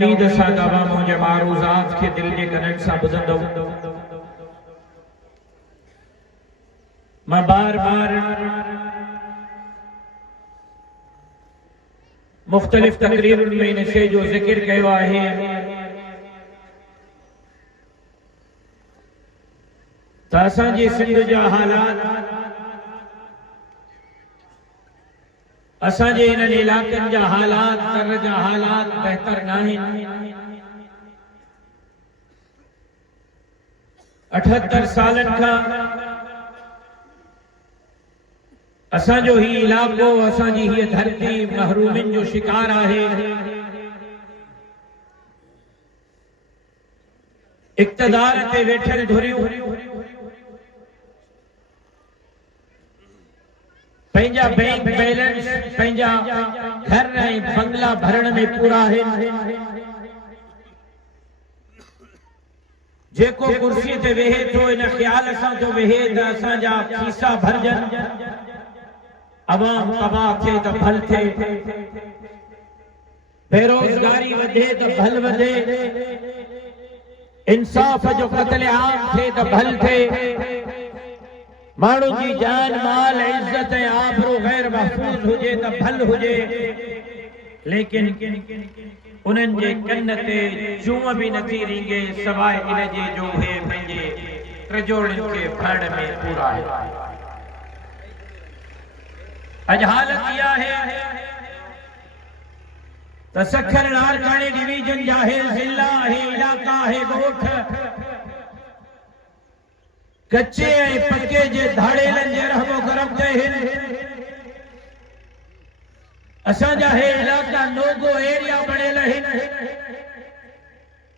उम्मीद सां तव्हां मुंहिंजे मारूज़ात खे दिल जे कननि सां ॿुधंदव। मां बार बार मुख़्तलिफ़ तक़रीरुनि में इन शइ जो ज़िक्र कयो आहे त असांजे सिंध जा हालात, असांजे इन्हनि इलाक़नि जा हालात, तर जा हालात बहितर नाहिनि। 78 सालनि खां असांजो ही इलाक़ो, असांजी हीअ धरती महरूमिन जो शिकार आहे। इक़्तिदार ते वेठल धुरियूं पंहिंजा बैंक बैलेंस, पंहिंजा घर ऐं बंगला भरण में पूरा आहिनि। जेको कुर्सी ते वेहे थो इन ख़्याल सां थो वेहे त असांजा खीसा भरजनि, अवाम तबाह थिए त भल थिए, बेरोज़गारी वधे त भल वधे, इंसाफ़ जो क़त्ल आम थिए त भल थिए, माण्हू जी जान माल इज्जत ऐं आबरू गैर महफूज़ हुजे त भल हुजे। लेकिन उन्हनि जे कन ते जूं बि नथी रींगे सवाइ इन जे जो उहे पंहिंजे टिजोड़ियुनि खे भरण में पूरा आहे। अॼु हालत इहा आहे त सखर नारकाणे डिवीजन जा आहे ज़िला आहे, इलाक़ा आहे, ॻोठ कच्चे ऐं पके जे धाड़ेलनि जे रहमो करम ते आहिनि। असांजा हे इलाक़ा नोगो एरिया बणियल आहिनि।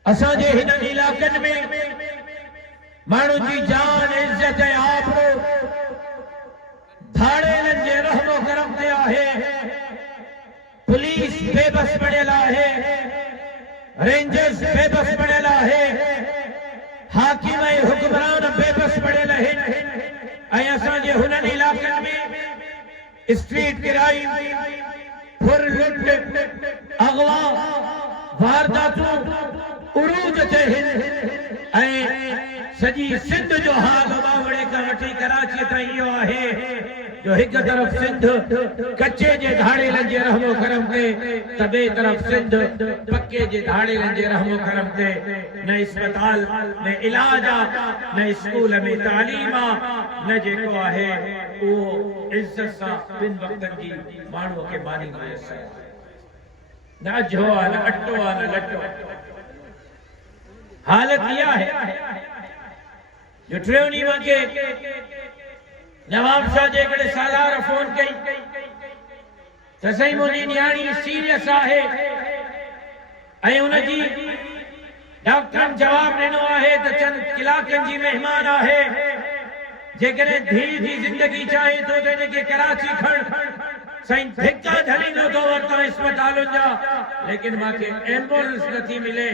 असांजे हिननि इलाक़नि में माण्हू जी जान इज़त ऐं आबरू धाड़ेलनि जे रहमो करम ते आहे। पुलिस बेबस बणियल आहे, रेंजर्स बेबस बणियल आहे, हाकिम ऐं हुक्मरान बेबस बणियल आहिनि। ऐं असांजे हुननि इलाक़नि में स्ट्रीट क्राइम, फुर लुट, अगवा, वारदातूं उरूज ते आहिनि। ऐं सॼी सिंध जो हाल बावड़े खां वठी कराची ताईं इहो आहे जो हिक तरफ़ सिंध कच्चे जे धाड़ेलनि जे रहमो करम ते त ॿिए तरफ़ सिंध पक्के जे धाड़ेलनि जे रहमो करम ते न अस्पताल, न इलाज आहे, न स्कूल में तालीम आहे, न जेको आहे उहो इज़त सां ॿिनि वक़्तनि जी माण्हूअ खे मानी मुयसर आहे। न अझो आहे, न अटो आहे, न लटो। हालत इहा आहे जो टियों ॾींहं मूंखे नवाब शाह जे हिकिड़े सालार फोन कई त साईं मुंहिंजी नियाणी सीरियस आहे ऐं हुनजी डॉक्टरनि जवाब ॾिनो आहे त चंद कलाकनि जी महिमान आहे, जेकॾहिं धीउ जी ज़िंदगी चाहे थो त हिनखे कराची खण। साईं धिका झलींदो थो वरिता अस्पतालुनि जा, लेकिन मूंखे एम्बुलेंस नथी मिले।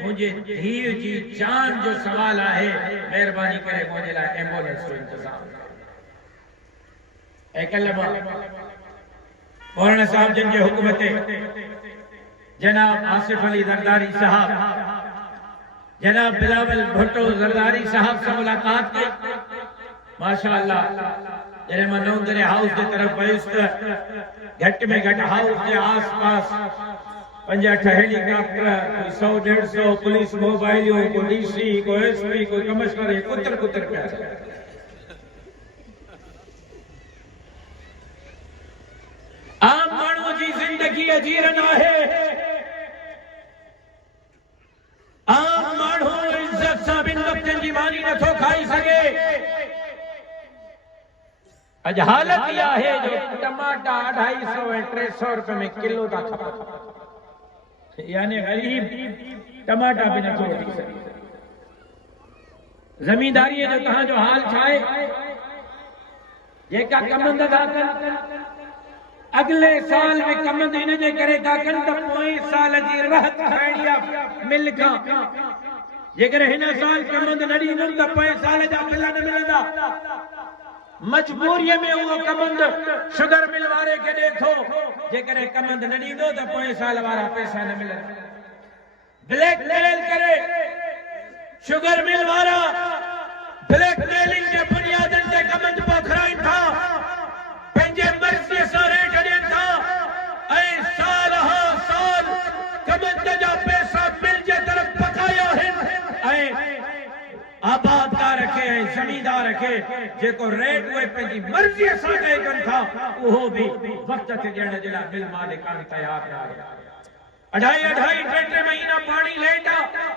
मुंहिंजे धीउ जी जान जो सवाल आहे, महिरबानी करे मुंहिंजे लाइ एम्बुलेंस जो इंतज़ाम। ऐं कल्ह मां मौलाना साहब जन जे हुक्म ते जनाब आसिफ अली ज़रदारी साहब, जनाब बिलावल भुट्टो ज़रदारी साहब से मुलाकात कई। माशाअल्लाह जॾहिं मां नौंदरे हाउस जे तरफ़ वयुसि त घटि में घटि हाउस जे आस पास 5-8 हेलीकॉप्टर, 100-150 पुलिस मोबाइलियूं, को डीसी, को एसपी, कोई कमिश्नर कुतर कुतर पिया। आम माण्हूअ जी ज़िंदगी अजीरन आहे। आम माण्हू इज़त सां ॿिनि वक़्तनि जी मानी नथो खाई सघे। अॼु हालत इहा आहे जो टमाटा 250 ऐं 300 रुपए में किलो था खपनि, यानी ग़रीब टमाटा बि नथो वठी सघे। ज़मींदारीअ जो तव्हांजो हाल छा आहे? जेका कमंद था कनि अगले साल में कमंद इन जे करे था कनि त पोएं साल जी रहत खाइणी आहे मिल खां। जेकॾहिं हिन साल कमंद न ॾींदुमि त पोएं साल जा बिल न मिलंदा। मजबूरीअ में उहो कमंद शुगर मिल वारे खे ॾिए थो, जेकॾहिं कमंद न ॾींदो त पोएं साल वारा पैसा न मिलंदा। शुगर मिल वारा ब्लैकमेलिंग के बुनियादन ते कमंद पोखराइन था पंजे मर्जी सां रेट ॾियनि था ऐं साल साल कमंद जा पैसा मिल जे तरफ़ पकाया आहिनि ऐं आबादकार खे ऐं ज़मींदार खे जेको रेट उहे पंहिंजी मर्ज़ीअ सां तय कनि था उहो बि वक़्त ते ॾियण जे लाइ मिल मालिकान तयार न आहे। अढाई टे महीना पाणी लेट आहे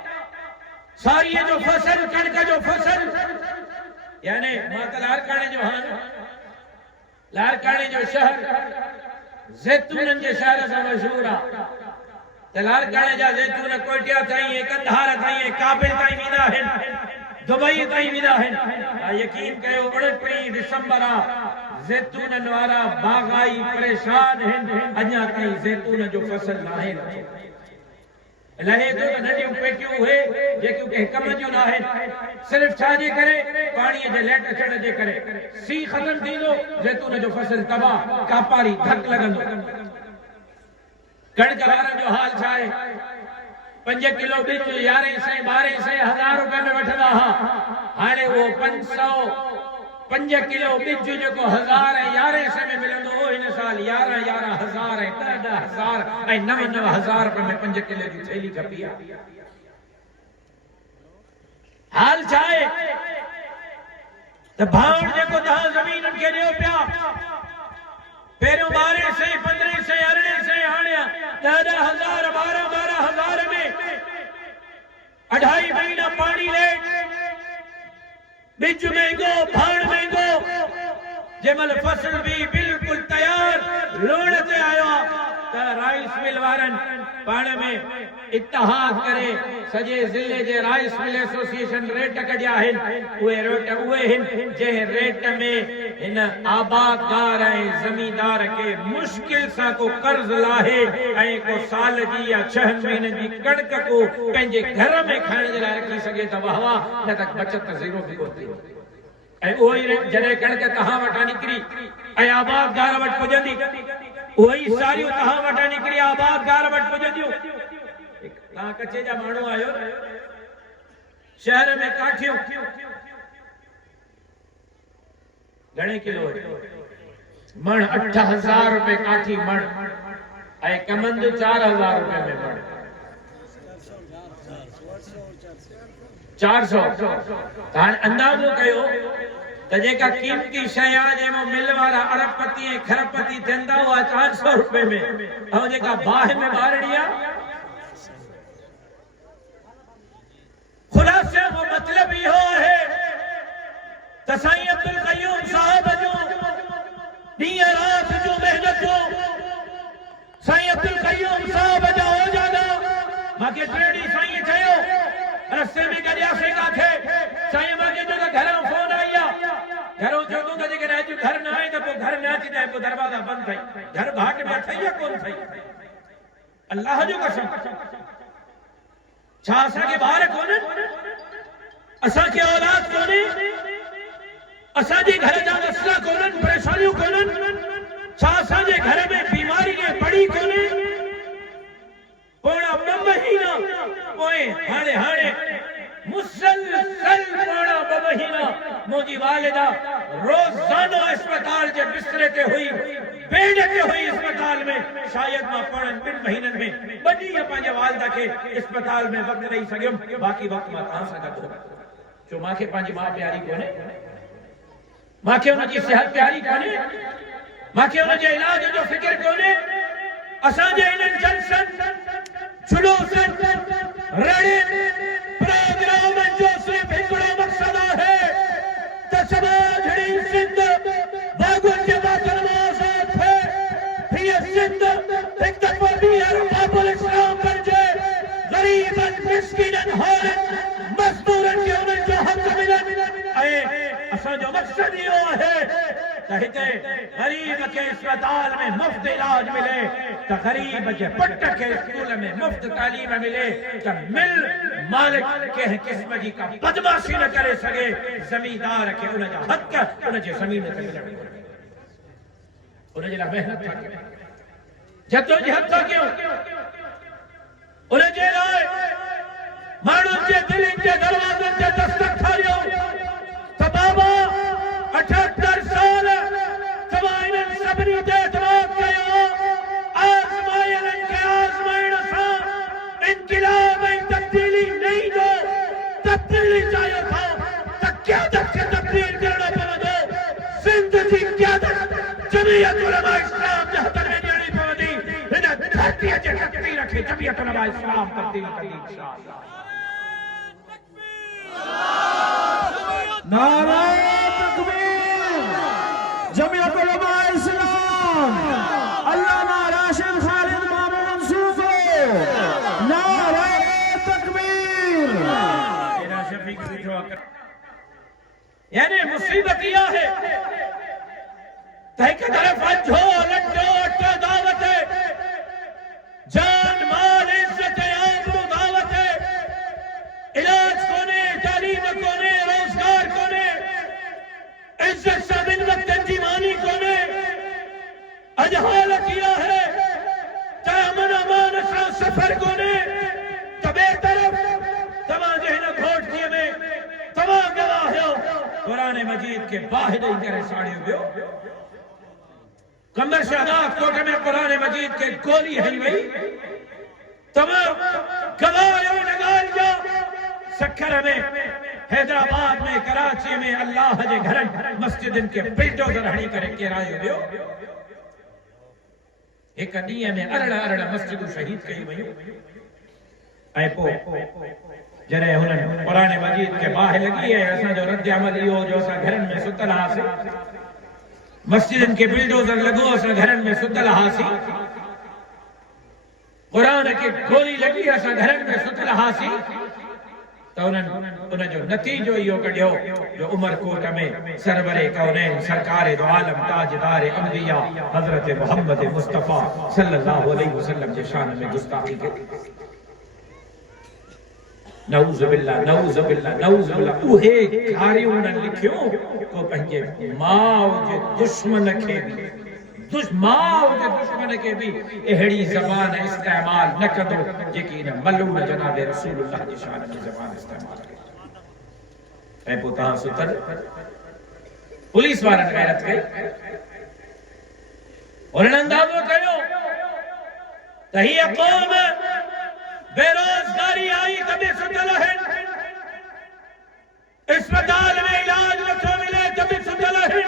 सारीअ जो फसल कणक जो फसल यानी मां त लारकाणे जो हां लारकाणे जो शहर ज़ैतूननि जे शहर सां मशहूर आहे त लारकाणे जा ज़ैतून कोटिया ताईं कंधार ताईं काबिल ताईं वेंदा आहिनि दुबई ताईं वेंदा आहिनि। यकीन कयो 29 दिसंबर आहे ज़ैतूननि वारा बागाई परेशान आहिनि अञा ताईं ज़ैतून जो फसल न आहे लहे तो नंढियूं पेटियूं उहे जेकियूं कंहिं कम जूं न आहिनि सिर्फ़ छा जे करे पाणीअ जे लेट अचण जे करे सी ख़तम थींदो ज़ैतून जो फसल तबाह कापारी धक लॻंदो। कणक वारनि जो हाल छा आहे 5 किलो ॿिज 1100 1200 1000 रुपए में वठंदा हुआ हाणे उहो 5 किलो ॿिज जेको 1000 ऐं 1100 में मिलंदो हो हिन साल 11,000 ऐं 10,000 ऐं 9,000 रुपए में 5 किले जी थैली खपी आहे। हाल छा आहे त भाण जेको तव्हां ज़मीननि खे ॾियो पिया पहिरियों 1200 1500 1800 हाणे 10,000 12,000 में 2.5 महीना पानी लेट बिज महंगो भाण महंगो जमल फसल भी बिल्कुल तैयार लोण ते आयो त राइस मिल वारनि पाण में इत्तेहाद करे सजे जिले जे राइस मिल एसोसिएशन रेट कढिया आहिनि उहे रेट उहे आहिनि जंहिं रेट में हिन आबादकार ऐं ज़मींदार खे मुश्किल सां को कर्ज़ लाहे ऐं को साल जी या 6 महीननि जी कणक को पंहिंजे घर में खाइण जे लाइ रखी सघे त वाह वाह न त बचत ज़ीरो थी पहुती ऐं उहो ई जॾहिं कणक तव्हां वटां निकिरी ऐं आबादकार वटि पुॼंदी उहो ई सारियूं तव्हां वटां निकिरी आबादकार वटि पुॼंदियूं। तव्हां कच्छ जा माण्हू आहियो शहर में काठियूं घणे किलो मण 8,000 रुपए काठी मण ऐं कमंद 4,000 रुपए में मण 400 हाणे अंदाज़ो कयो त जेका कीमती शइ आहे जंहिंमें मिल वारा अरबपति ऐं खरबपति थींदा हुआ 400 रुपए में ऐं जेका बाहि में ॿारड़ी आहे खुलासे वो मतलब इहो आहे त साईं अब्दुल क़यूम साहब जो ॾींहं राति जूं महिनतूं साईं अब्दुल क़यूम साहब जा औजादा मूंखे टेड़ी साईं चयो रस्ते में गॾियासीं काथे साईं मूंखे जो त घरां फोन आई आहे घरों चयो त जेकॾहिं अॼु घर न आहे त पोइ घर न अचिजांइ पोइ दरवाज़ा बंदि अथई घर घाट में अथई या कोन अथई अल्लाह जो कसम छा असांखे ॿार कोन्हनि असांखे औलाद कोन्हे असांजे घर जा मसला कोन्हनि परेशानियूं कोन्हनि छा असांजे घर में बीमारी ऐं पड़ी कोन्हे पोणा 2 महीना पोइ हाणे मुसलसल पोणा 2 महीना मुंहिंजी वालिदा रोज़ाना अस्पताल जे बिस्तरे ते हुई बेड ते हुई अस्पताल में शायद मां पोणनि 2 महीननि में 2 ॾींहं पंहिंजे वालिदा खे अस्पताल में वक़्तु ॾेई सघियुमि बाक़ी वक़्तु मां तव्हां सां गॾु छो मूंखे पंहिंजी माउ प्यारी कोन्हे मूंखे हुनजी सिहत प्यारी कोन्हे मूंखे हुनजे इलाज जो फिक्र कोन्हे असांजे हिननि जलसनि जुलूसनि रड़ियुनि प्रोग्रामनि जो सिर्फ़ हिकिड़ो मक़सदु आहे त समाजड़ी सिंध बागुनि जे वातन मां आज़ाद थिए हीअ सिंध हिकु दफ़ो ॿीहर बाबुल इस्लाम बणिजे ग़रीबनि मिस्कीननि हालनि मज़दूरनि खे उन्हनि जो हक़ मिलनि ऐं असांजो मक़सदु इहो आहे त हिते गरीब के अस्पताल में मुफ्त इलाज मिले त गरीब के पुट के स्कूल में मुफ्त तालीम मिले त मिल मालिक कंहिं क़िस्म जी का बदमाशी न करे सघे ज़मींदार खे उनजा हक़ उनजे ज़मीन ते मिलण उनजे लाइ महिनत था कयूं जदोजहद था कयूं उनजे लाइ माण्हुनि जे दिलनि जे दरवाज़नि मिलनी चाहिए था तो क़यादत के तब्दील करना पवंदो सिंध जी क़यादत जमीयत उलमा इस्लाम जे हथ में ॾियणी पवंदी हिन धरतीअ जे तकदीर खे जमीयत उलमा इस्लाम तब्दील कंदी इंशाअल्लाह नाराए तकबीर जमीयत उलमा इस्लाम अल्लामा राशिद खालिद मामून सूफी नाराए तकबीर मेरा शफीक बिठो यानी मुसीबत यह है तक तरफ अजो लट्टो अट्टो दावत है जान माल इज्जत आबरू दावत है इलाज कोने तालीम कोने रोजगार कोने इज्जत से मिन्नत तंजीमानी कोने अज हालत यह है तामन अमान सा सफर कोने तबे तरफ तमाम जहन घोट दिए में तमाम गवाह हो कुरान मजीद के बाहिर ही करे साड़ियों बियो कमर शहादात कोटे में कुरान मजीद के गोली हली वही तमाम गवाह नगाल जा सखर में हैदराबाद में कराची में अल्लाह जे घर मस्जिद के बिल्डोजर हणी करे केरायो बियो एक ॾींहं में अरड़ा मस्जिदूं शहीद कई वयूं ऐं पोइ जॾहिं हुननि कुरान मजीद के बाहि लॻी ऐं असांजो रद्द अमल इहो जो असां घरनि में सुतल हुआसीं मस्जिदनि खे बिल्डोज़र लॻो असां घरनि में सुतल हुआसीं कुरान खे गोली लॻी असां घरनि में सुतल हुआसीं त उन्हनि उनजो नतीजो इहो कढियो जो उमरकोट में सरवरे कौनैन सरकार दो आलम ताजदार अंबिया हजरत मोहम्मद मुस्तफा सल्लल्लाहु अलैहि वसल्लम जे शान में गुस्ताखी कई नऊज़ बिल्लाह उहे खारियूं न लिखियो को पंहिंजे माउ जे दुश्मन खे भी अहिड़ी ज़बान इस्तेमाल न कंदो जेकी इन मलून जनाब रसूलुल्लाह जी शान में ज़बान इस्तेमाल कई ऐं पोइ तव्हां सुतल पुलिस वारनि गैरत कई उन्हनि अंदाज़ो कयो त हीअ क़ौम बेरोजगारी आई तभी सुतल है अस्पताल में इलाज नथो मिले तभी सुतल है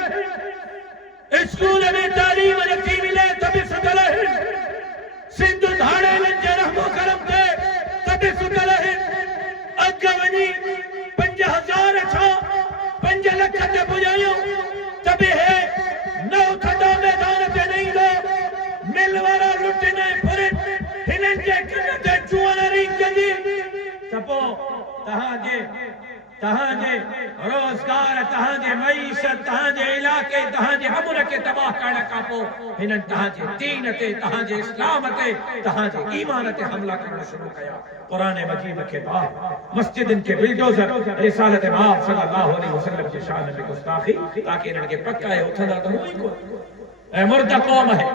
स्कूल में तालीम नथी मिले तभी सुतल है सिंध धाड़े जे रहमो करम थे तभी सुतल है अग वञी 5000 छा 5 लख ते पुॼायूं तभी है नौ थदा मैदान ते नहीं लो मिल वारा लुटने फुरन हिननि जे कन ते चुआरी कंदी त पोइ तव्हांजे रोजगार तव्हांजे मईशत तव्हांजे इलाके तव्हांजे अमन खे तबाह करण खां पोइ हिननि तव्हांजे दीन ते तव्हांजे इस्लाम ते तव्हांजे ईमान ते हमला करण शुरू कया कुरान मजीद के बाद मस्जिदन के बिल्डोजर रिसालत मां सल्लल्लाहु अलैहि वसल्लम के शान में गुस्ताखी ताकि इन्हनि खे पक आहे उथंदा त हुई को ऐं मुर्द क़ौम है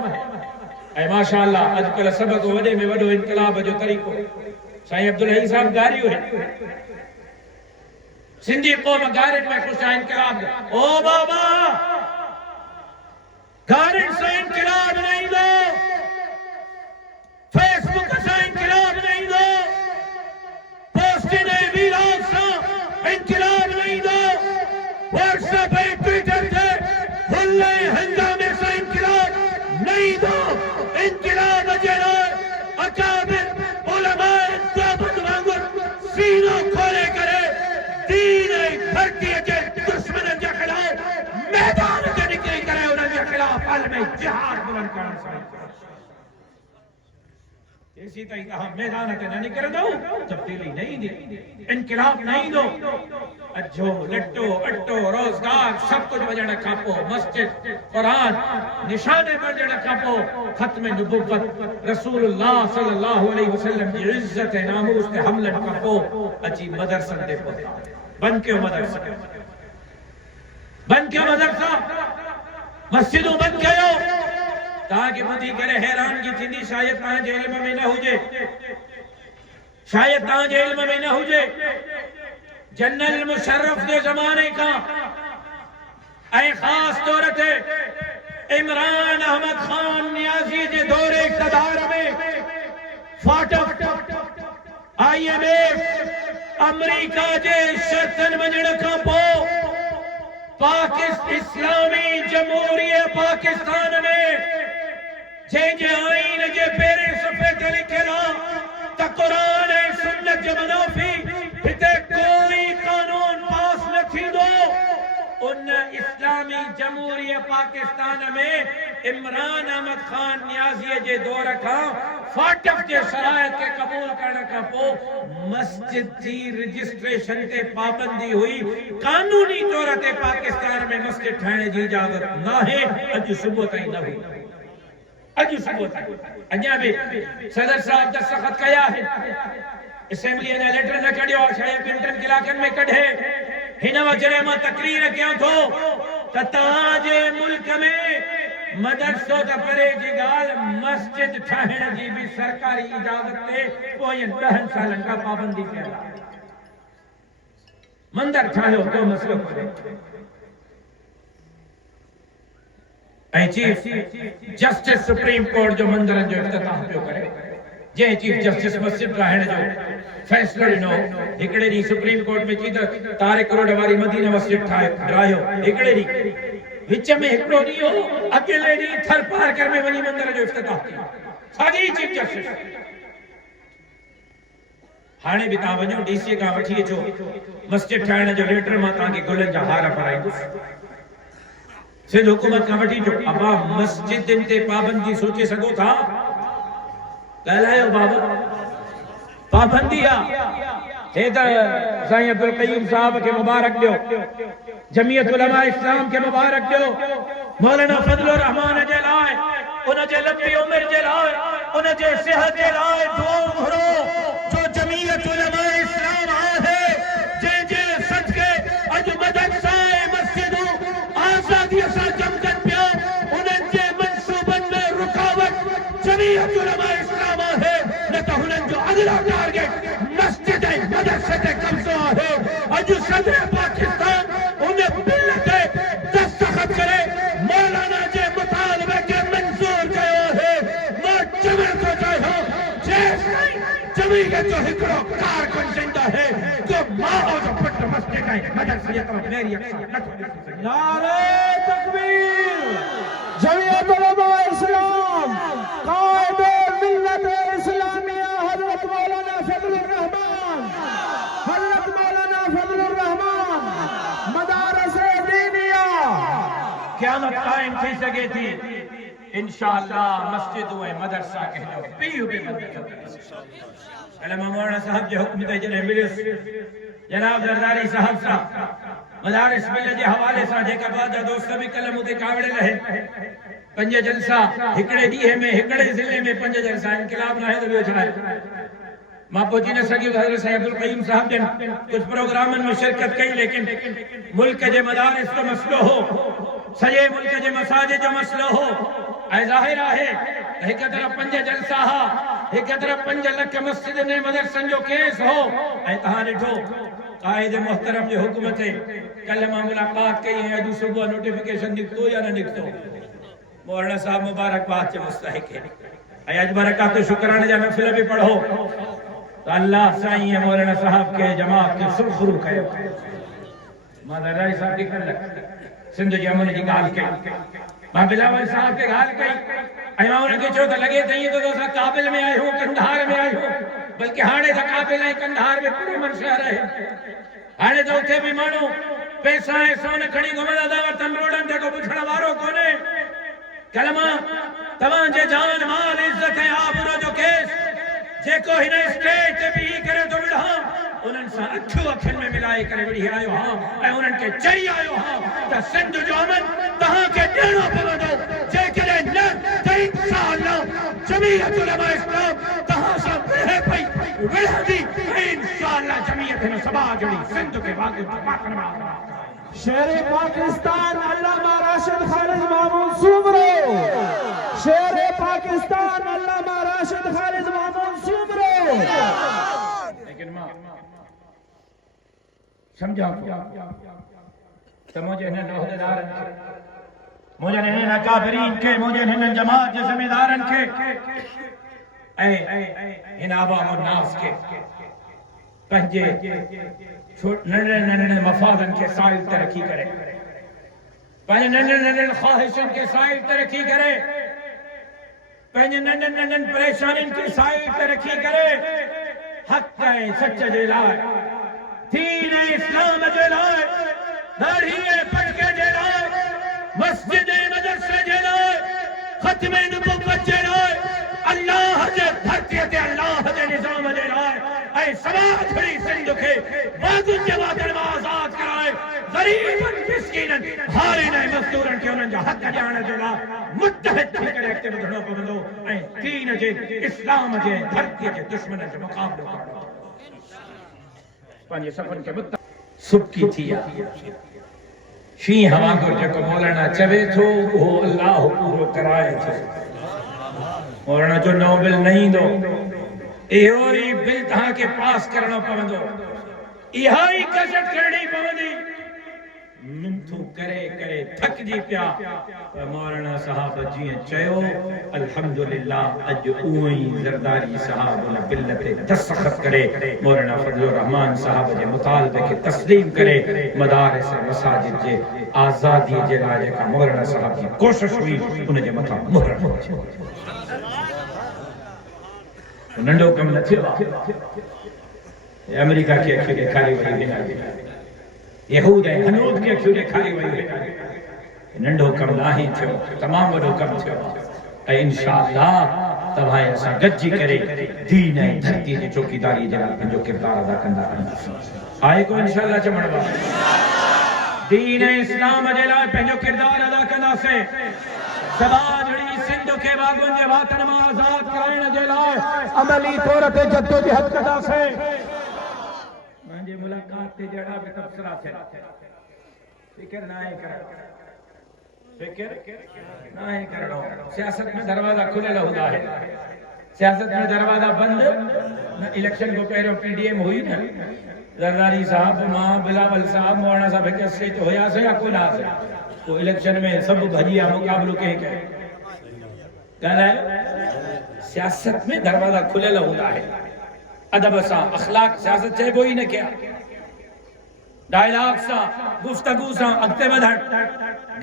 ऐं माशाअल्लाह अॼुकल्ह सब को वॾे में वॾो इनकलाब जो तरीक़ो साईं अब्दुल हई साहब गारियो है सिंधी क़ौम गारिन में कुछ इनकलाब ओ बाबा गारिन से इनकलाब नहीं दो फेसबुक से इनकलाब नहीं दो पोस्टिंग वीडियो से इनकलाब नहीं दो व्हाट्सएप ट्विटर से हुल्ले हंगामे से इनकलाब नहीं दो इनकलाब जरा अकाबिर उलमा देवबंद वांगुर सीनो खोले करे दीन धरती के दुश्मन के खिलाफ मैदान से निकली करे उनके खिलाफ आलम जिहाद बुलंद करना चाहिए इसी तरह कहा मैदान से न निकल दो तब्दीली नहीं दी इनकलाब नहीं दो अज्जो लट्टो अट्टो रोजगार सब कुछ वजण खापो मस्जिद कुरान निशाने बजण खापो खत्म नबुव्वत रसूलुल्लाह सल्लल्लाहु अलैहि वसल्लम की इज्जत नामूस ते हमलन खापो अची मदरसन दे पहुंचा बन के मदरसा मस्जिदों बन कयो ताकि बुधी करे हैरानगी थींदी शायद तव्हांजे इल्म में न हुजे जनरल मुशर्रफ के जमाने का ऐं खास तौर ते इमरान अहमद खान नियाजी के दौरे इक़्तिदार में फाटक IMF अमेरिका जे शर्तन वञण खां पोइ इस्लामी जमहूरियत पाकिस्तान में जंहिंजे आईन जे पहिरें सफ़े ते लिखियल आहे त क़ुरान ऐं सुन्नत जे मुनाफ़ी हिते कोई कानून पास न थींदो। उन इस्लामी जमहूरियत पाकिस्तान में इमरान अहमद खान नियाज़ी जे दौर खां फाटक जे शराइत के कबूल करण खां पोइ मस्जिद जी रजिस्ट्रेशन ते पाबंदी हुई। कानूनी तौर ते पाकिस्तान में मस्जिद ठाहिण जी इजाज़त नाहे। अॼु सुबुह ताईं न हुई। अॼु सुबुह ताईं अञा बि सदर साहब दस्तखत कया आहिनि। असेंबली ने लेटर न कढियो आहे। शायदि 2-3 कलाकनि में कढे। हिन वजह मां तकरीर कयां थो त तव्हांजे मुल्क में मदरसो त परे जी ॻाल्हि मस्जिद ठाहिण जी बि सरकारी इजाज़त ते पोयनि 10 सालनि खां पाबंदी कयल आहे। मंदर ठाहियो को मसइलो कोन्हे। ऐं चीफ जस्टिस सुप्रीम कोर्ट जो मंदिरनि जो इफ्तिताह पियो करे। जंहिं चीफ जस्टिस मस्जिद ठाहिण जो फैसलो ॾिनो, हिकिड़े ॾींहुं सुप्रीम कोर्ट में चई त तारिक रोड वारी मदीना मस्जिद ठाहियो। हिकिड़े ॾींहुं विच में हिकिड़ो ॾींहुं हो, अकेले ॾींहुं थर पार्कर में वञी मंदिर जो इफ्तिताह कयो। साॻी चीफ जस्टिस। हाणे बि तव्हां वञो डीसी खां वठी अचो मस्जिद ठाहिण जो लेटर, मां तव्हांखे गुलनि जा हार पाराईंदुसि। सिंध हुकूमत खां वठी अचो। अबा मस्जिदनि ते पाबंदी सोचे सघो था? ॻाल्हायो बाबा। पाबंदी आहे हे त साईं अब्दुल क़यूम साहब खे मुबारक ॾियो, जमीयत उलमा इस्लाम खे मुबारक ॾियो, मौलाना फजलुर रहमान जे लाइ, उन जे लंबी उमिरि जे लाइ, उन जे सिहत जे लाइ दुआ घुरो। जो जमीयत उलमा इस्लाम आहे जंहिंजे सदके अॼु मदरसा ऐं मस्जिदूं आज़ादीअ सां चमकनि पिया, उन्हनि जे मंसूबनि में रुकावट जमीयत उलमा इस्लाम आहे। न त हुननि जो अॻिलो टारगेट मस्जिद ऐं मदरसे ते कब्ज़ो आहे। अॼु सदर पाकिस्तान उन बिल ते दस्तखत करे मौलाना जे मुतालबे खे मंज़ूर कयो आहे। मां चवण थो चाहियां जेसिताईं जमीयत जो हिकिड़ो कारकुन ज़िंदा है जो मां जो पुट मस्जिद ऐं मदरसे जी तरफ़ मेरी अखि नथो ॾिसी सघे। नारे तकबीर। जमीयत उलमा इस्लाम कायदे मिल्लत इस्लामिया हज़रत मौलाना फजलुर रहमान, हज़रत मौलाना फजलुर रहमान, मदारस दीनिया क़यामत कायम थी सके थी इंशाअल्लाह। मस्जिद ऐं मदरसा कहजो पीउ बि मौलाना साहब जे हुक्म ते जॾहिं मिलियुसि जनाब जरदारी साहब सां मदारिस बिल जे हवाले सां, जेका बादा दोस्त बि कलम उते कावड़े रहे। 5 जलसा हिकिड़े ॾींहं में, हिकिड़े ज़िले में 5 जलसा। इनकलाब न आहे त ॿियो छा आहे। मां पहुची न सघियुसि। हज़रत साईं अब्दुल क़यूम साहब जन कुछ प्रोग्रामनि में शिरकत कई, लेकिन मुल्क जे मदारिस जो मसलो हो, सॼे मुल्क जे मसाजिद जो मसलो हो। ऐं ज़ाहिर आहे हिक तरफ़ 5 जलसा हा, हिक तरफ़ 5 लख मस्जिदनि ऐं मदरसनि जो केस हो। ऐं तव्हां ॾिठो कायदे मुहतरम जे हुक्म ते कल मां मुलाक़ात कई ऐं अॼु सुबुह नोटिफिकेशन निकितो या न निकितो। मौलाना साहब मुबारकबाद जे मुस्तहिक़ है। ऐं अॼु बरकात शुक्राने जा नफ़िल बि पढ़ो त अल्लाह साईं मौलाना साहब के जमात खे सुरखुरू कयो। मां जरदारी साहब खे कल सिंध जे अमन जी ॻाल्हि कई, मां बिलावल साहब खे ॻाल्हि कई ऐं मां उनखे चयो त लॻे त ईअं त असां काबिल में आहियूं, कंधार में आहियूं, बल्कि हाणे त काबिल ऐं कंधार में पुरमन शहर आहे। हाणे त उते बि माण्हू पैसा ऐं सोन खणी घुमंदा था वठनि रोडनि ते, को पुछण वारो कोन्हे। कल मां तव्हांजे जान माल इज़त ऐं आबरू जो केस जेको हिन स्टेज ते बीही करे थो विढ़ां, उन्हनि सां अखियुनि में मिलाए करे विढ़ी आयो हां ऐं उन्हनि खे चई आयो हां त सिंध जो अमन तव्हांखे ॾियणो पवंदो। जेकॾहिं न त इंशाअल्लाह जमीयत उलमा इस्लाम तव्हां सां विढ़े पई, विढ़ंदी ऐं इंशाअल्लाह जमीयत हिन सभा जहिड़ी सिंध खे वाक़ई शेर पाकिस्तान अल्लामा राशिद खालिद मामून सूमरो। शेर पाकिस्तान अल्लामा राशिद खालिद मामून सूमरो। लेकिन मां समझा तो मुझे हिन उहदेदारनि खे, मुझे हिन अकाबरीन खे, मुझे हिन जमात जे ज़िम्मेदारनि खे ऐं हिन आवाम नास खे पंहिंजे नंढे नंढे मफ़ादन के साइल तरक्की करे, पंहिंजे नंढे नंढे ख्वाहिशन के साइल तरक्की करे, पंहिंजे नंढे नंढे परेशानियुनि के साइल तरक्की करे, हक़ ऐं सच जे लाइ, दीन ऐं इस्लाम जे लाइ, दाढ़ी ऐं पटके जे लाइ, मस्जिद ऐं मदरसे जे लाइ, ख़त्म नबुव्वत जे लाइ, अल्लाह जे धरतीअ ते अल्लाह जे निज़ाम जे लाइ ऐं समाज भरी सिंध खे वादुनि जे वादनि मां आज़ाद कराए, ग़रीबनि मिस्कीननि हारिन ऐं मज़दूरनि खे उन्हनि जा हक़ ॾियारण जे लाइ मुतहिद थी करे अॻिते वधणो पवंदो ऐं दीन जे इस्लाम जे धरतीअ जे दुश्मननि जो मुक़ाबिलो करणो। पंहिंजे सफ़र खे सुबकी थी आहे, शींहं वांगुरु जेको मौलाना चवे थो उहो अल्लाह पूरो कराए थो। मौलाना जो नओं बिल न ईंदो, इहो ई बिल तव्हांखे पास करणो पवंदो, इहा ई कसरत करणी पवंदी। मिंथू करे करे थकिजी पिया, मौलाना साहब जीअं चयो अल्हम्दुलिल्लाह अॼु उहो ई ज़रदारी साहब उन बिल ते दस्तखत करे मौलाना फज़लुर रहमान साहब जे मुतालबे खे तस्लीम करे मदारिस मसाजिद जे आज़ादी जे लाइ जेका मौलाना साहब जी कोशिश हुई उन जे मथां मुहर पहुची। नंढो कमु न थियो, अमेरिका खे अखियूं ॾेखारी वई, यहूद ऐं हनूद खे अखियूं ॾेखारी वई, नंढो कमु न आहे थियो, तमामु वॾो कमु थियो ऐं इंशाअल्लाह तव्हां असां गॾिजी करे दीन ऐं धरतीअ जी चौकीदारी जे लाइ पंहिंजो किरदारु अदा कंदा रहंदासीं। आहे को इंशाअल्लाह चवण वारो, दीन ऐं इस्लाम जे लाइ पंहिंजो किरदारु अदा कंदासीं, समाज जहिड़ी सिंध खे वागुनि जे वातन मां आज़ाद कराइण जे लाइ अमली तौर ते जद्दोजहद कंदासीं। मुंहिंजी मुलाक़ात ते जहिड़ा बि तबसरा थिया, फिक्र न आहे करणो, फिक्र न आहे करणो। सियासत में दरवाज़ा खुलियल हूंदा आहिनि, सियासत में दरवाज़ा बंदि न। इलेक्शन को पहिरियों PDM हुई न, ज़रदारी साहब, मां, बिलावल साहब, मौलाना साहब हिकु स्टेज हुयासीं या कोन हुआसीं? पोइ इलेक्शन में सभु भॼी विया, मुक़ाबिलो कंहिं कयो ॻाल्हायो। सियासत में दरवाज़ा खुलियल हूंदा आहिनि, अदब सां, अख़लाक, सियासत चइबो ई न कया, डायलॉग सां, गुफ़्तगू सां अॻिते वधण,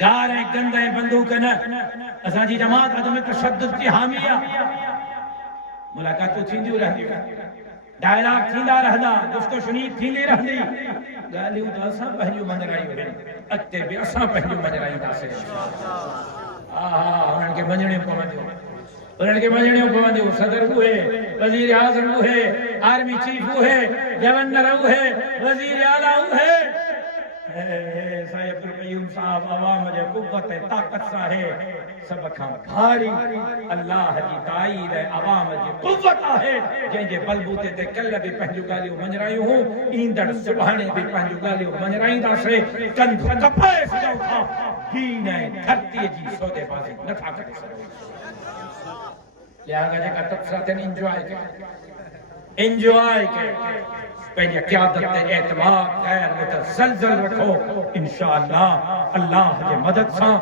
गार ऐं गंद ऐं बंदूक न। असांजी जमात अदम तशद्दुद जी हामी आहे, मुलाक़ातूं थींदियूं रहंदियूं, डायलॉग थींदा रहंदा, गुफ़्तो शुनीद थींदी रहंदी, ॻाल्हियूं त असां पंहिंजियूं मञरायूं आहिनि, अॻिते बि असां पंहिंजियूं मञराईंदासीं। हा हा, उन्हनि खे मञणियूं पवंदियूं, उन्हनि खे मञणियूं पवंदियूं। सदर उहे, वज़ीर आज़म उहे, आर्मी चीफ उहे, गवर्नर उहे, वज़ीर आला उहे। साईं अब्दुल क़य्यूम साहब अवाम जे क़ुव्वत ऐं ताक़त सां आहे, सभ खां भारी अल्लाह जी ताईद ऐं अवाम जी क़ुव्वत आहे, जंहिंजे बलबूते ते कल्ह बि पंहिंजूं ॻाल्हियूं मञरायूं हुयूं, ईंदड़ सुभाणे बि पंहिंजूं ॻाल्हियूं मञराईंदासीं। कंध कपाए सघूं था, दीन ऐं धरतीअ जी सौदेबाज़ी नथा करे सघूं। लिहाज़ा जेका तबसरा थियनि इंजॉय कयो, पंहिंजे क़यादत ते एतमाद ग़ैर मुतज़लज़ल रखो। इंशाअल्लाह अल्लाह जे मदद सां,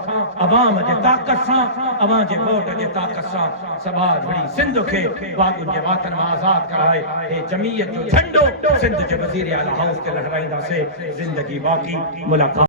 अवाम जे ताक़त सां, अवाम जे वोट जे ताक़त सां समाज भरी सिंध खे वागुनि जे वातन मां आज़ाद कराए हे जमीयत जो झंडो सिंध जे वज़ीर आला हाउस ते लहराईंदासीं। ज़िंदगी बाक़ी, मुलाक़ात।